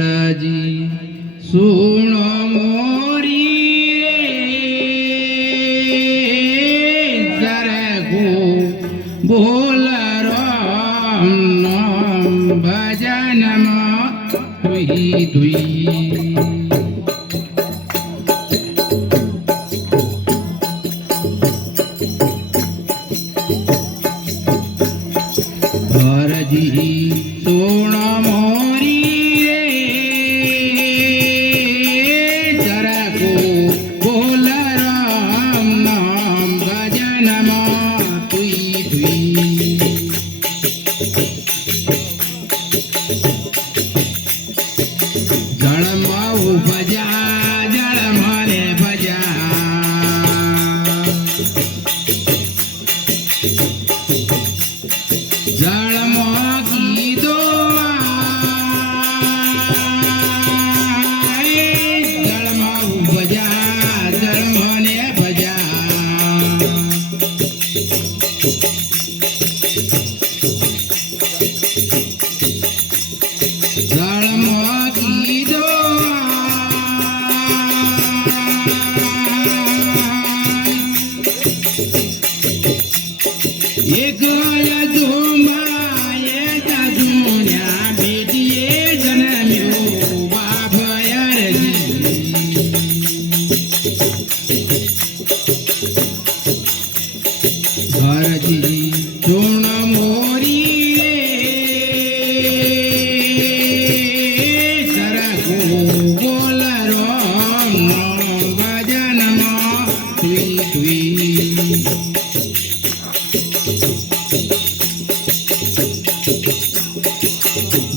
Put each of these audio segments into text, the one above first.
जी सुनो मोरी रे जरा को बोल राम नाम भजन दुई दुई जी सुनो मोरी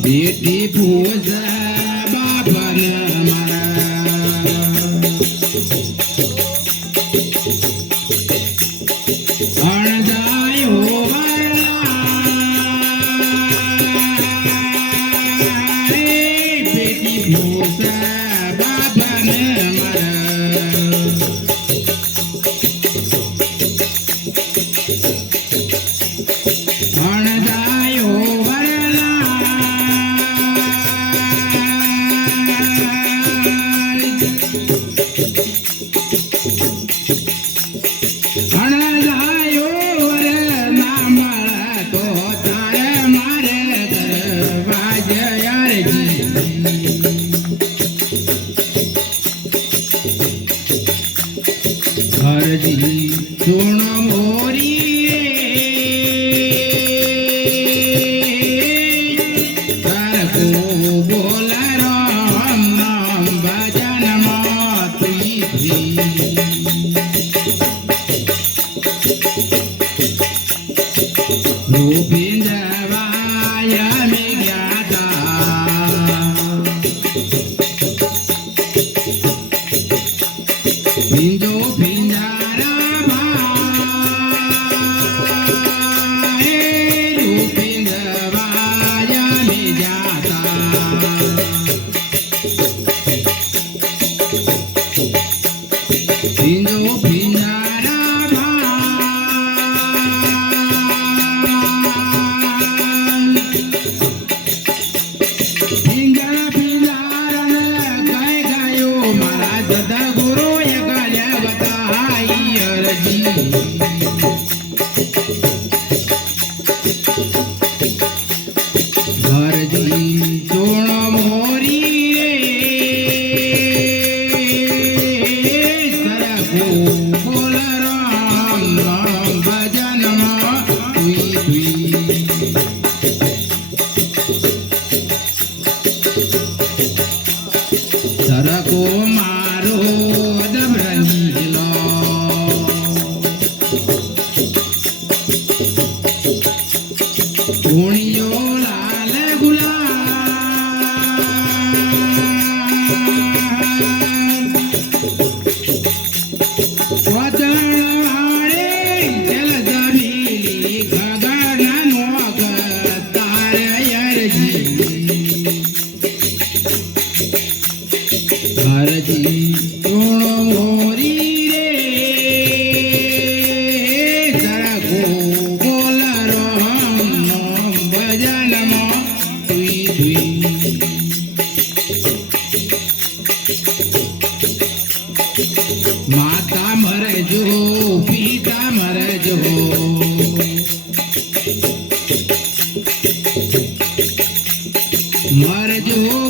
बेटी पूजा बाबन मारा अणदायो बेटी पूजा बाबन मारा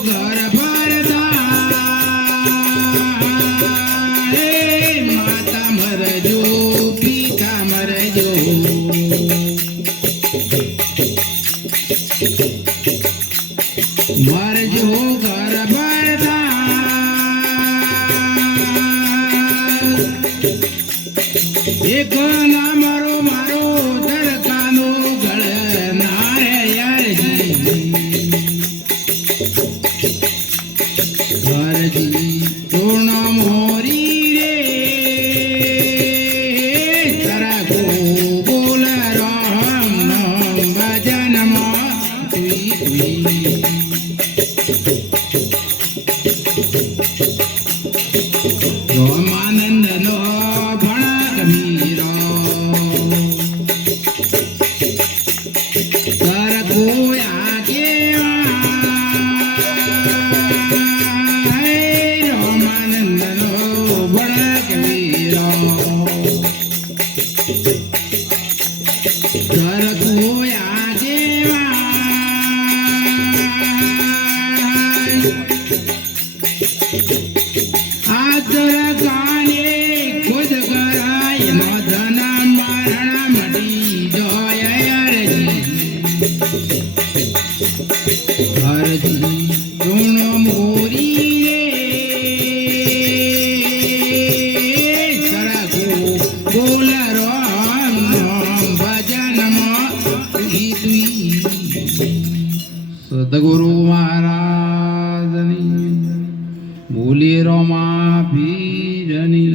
ઘર ભરતા માતા મરજો પિતા મરજો મરજો ઘર ભરતા એક ના મારો મારો ધડકાનો ગળ નારે યારજી ઘરજી પૂર્ણ મોરી રે તારા ગો બોલ રામ નામ ભજનમાં તુઈ તુઈ રોમાનંદનો ભણક મીરો કર કોયા કેવા રોમાનંદનો ભણક મીરો કર કોયા કેવા આદર કાને ખુદ કરાય નો ધન મરણ મટી જોય હરજી હરજી ગુણ મોરી રે સરગો બોલ રામ નામ ભજનમાં તુઈ તુઈ સદગુરુ મહારાજની બોલી રોમા પીરની